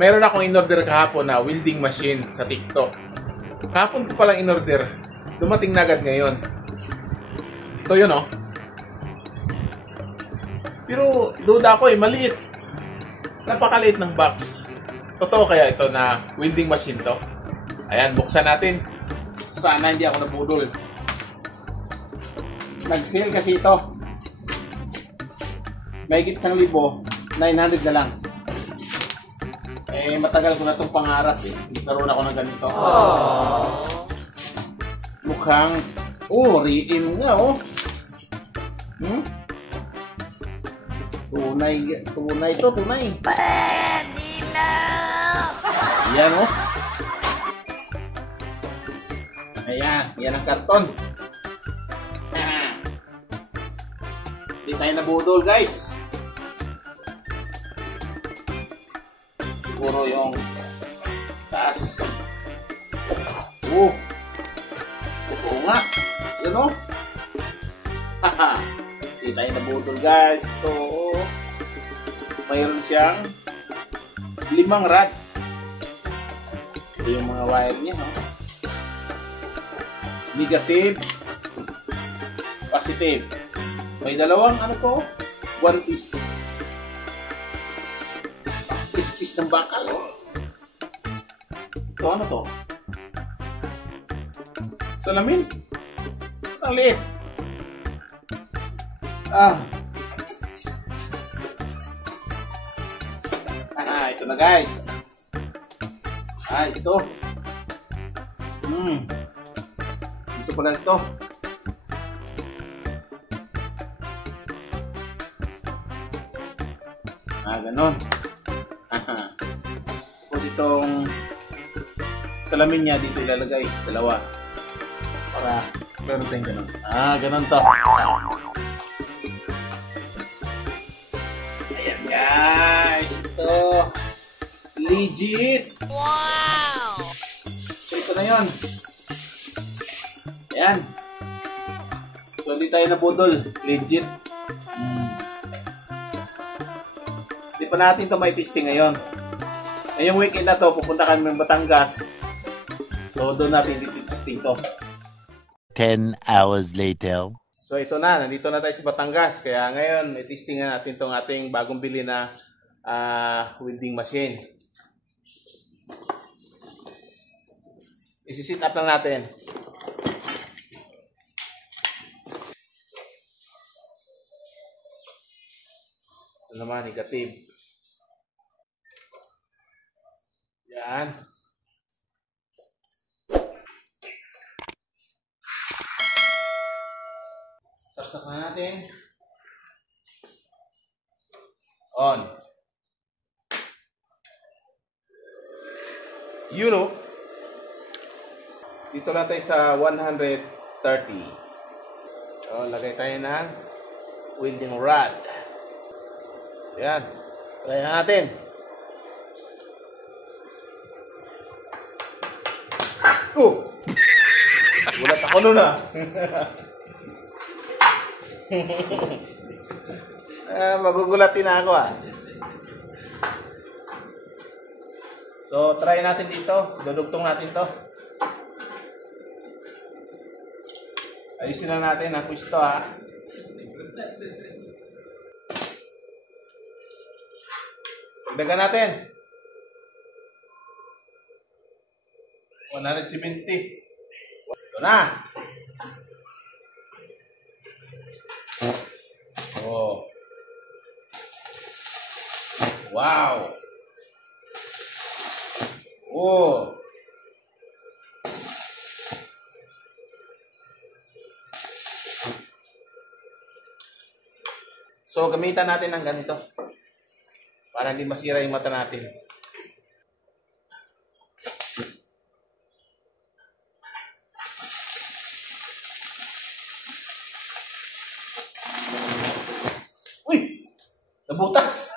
Meron akong in-order kahapon na welding machine sa TikTok. Kahapon ko palang in-order. Dumating na agad ngayon. Ito yun, oh. Pero duda ako maliit. Napakaliit ng box. Totoo kaya ito na welding machine to? Ayan, buksan natin. Sana hindi ako nabudol. Nag-sale kasi ito. Mahigit 1,000, 900 na lang. Eh, matagal ko na itong pangarap eh. Hindi karoon ako ng ganito. Mukhang, riim nga oh. Tunay to, tunay. Pwede na! Ayan oh. Ayan, yan ang karton. Hindi tayo nabudol guys. Siguro yung taas. Oo nga. Yan o. Haha. Hindi tayo nabudol guys. Ito. Mayroon siyang 5 rod. Ito yung mga wire niya. No? Negative. Positive. May dalawang ano po. 1 piece. Kiss ng bakal. Ito ano to? Salamin. Ang liit. Ito na guys. Ito. Ito pala ito. Ganon. Tapos itong salamin niya dito ilalagay. Dalawa. Para meron tayong ganon. Ganon to. Ayan guys. Ito. Legit. Wow! So ito na yun. Ayan. So hindi tayo nabudol. Legit. Hindi pa natin ito may testing ngayon. Ngayong weekend na to, pupunta kami ng Batangas. So doon natin testing to. 10 hours later. So ito na, nandito na tayo sa Batangas. Kaya ngayon, i-testingan natin itong ating bagong bili na welding machine. Isi-sit up lang natin. Ito naman, negative. Yan. Saksak na natin. On. You know. Dito lang tayo sa 130. So, lagay tayo ng welding rod. Ayan. Lagay na natin. Gulat ako nun magugulatin na ako So, try natin dito. Dudugtong natin to. Ayusin lang natin ang pwesto Pagdagan natin. 170. Ito na. Wow. So, gamitan natin ng ganito para hindi masira yung mata natin. Uy! Nabutas!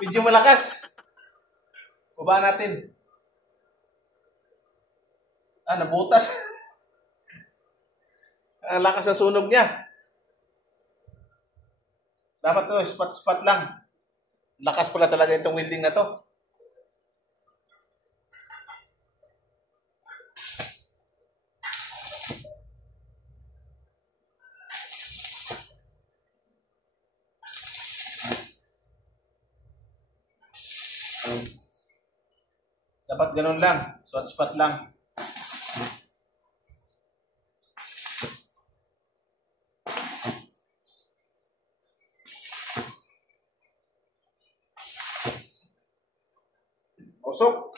Medyo malakas. Baba natin. Nabutas. Ang lakas ng sunog niya. Dapat to, spot-spot lang. Lakas pala talaga itong welding na to. Dapat ganun lang. Swat spot lang. Usok.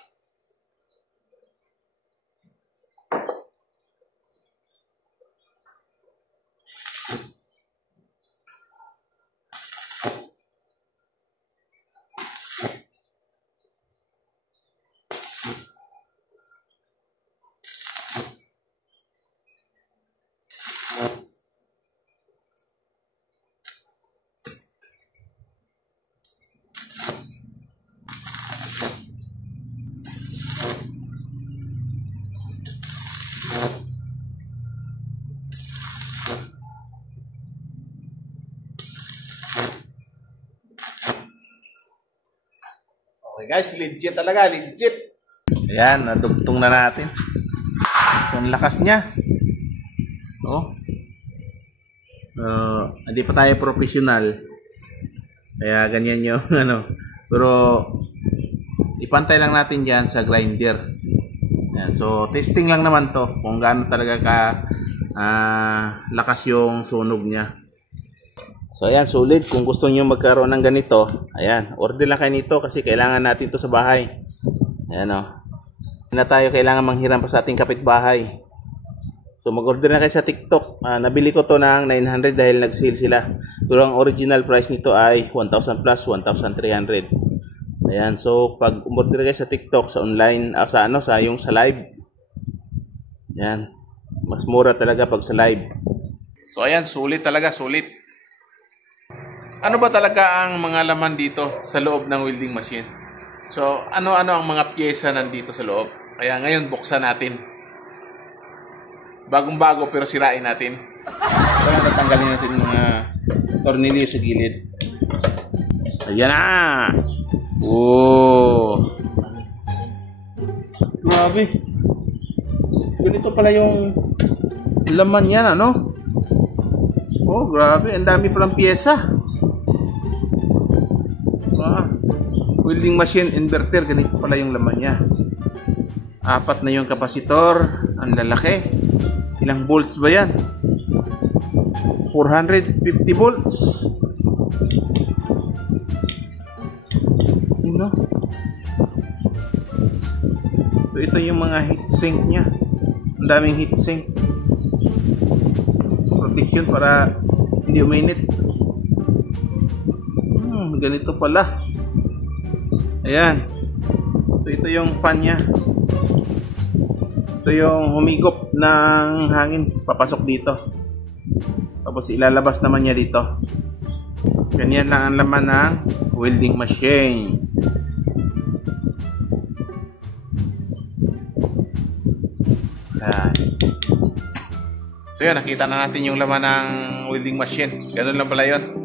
Okay guys, legit talaga, legit. Ayan, nadugtong na natin. So, ang lakas niya. Oh. Hindi pa tayo professional. Kaya ganyan yung ano. Pero ipantay lang natin diyan sa grinder. Ayan, so testing lang naman to kung gaano talaga ka lakas yung sunog niya. So ayan, sulit. Kung gusto niyo magkaroon ng ganito, ayan, order lang kayo nito kasi kailangan natin to sa bahay. Ayan o. Hindi na tayo kailangan manghiram pa sa ating kapitbahay. So mag-order na kayo sa TikTok. Nabili ko to ng 900 dahil nag-sale sila. Pero ang original price nito ay 1,000 plus 1,300. Ayan, so pag umorder kayo sa TikTok, sa online, sa live. Ayan, mas mura talaga pag sa live. So ayan, sulit talaga, sulit. Ano ba talaga ang mga laman dito sa loob ng welding machine? So, ano-ano ang mga pyesa nandito sa loob? Kaya ngayon, buksan natin. Bagong-bago pero sirain natin. Kaya tatanggalin natin mga tornilyo sa gilid. Ayan na! Oh! Grabe! Ganito pala yung laman yan, ano? Oh, grabe. Ang dami palang pyesa. Welding machine inverter, ganito pala yung laman niya. 4 na yung kapasitor, ang lalaki. Ilang volts ba yan? 450 volts. Ano? So, ito yung mga heatsink niya. Ang daming heatsink. Protection para hindi uminit. Ganito pala. Ayan. So ito yung fan niya. Ito yung humigop ng hangin papasok dito. Tapos ilalabas naman niya dito. Ganyan lang ang laman ng welding machine. Ayan. So yun, nakita na natin yung laman ng welding machine. Ganun lang pala yun.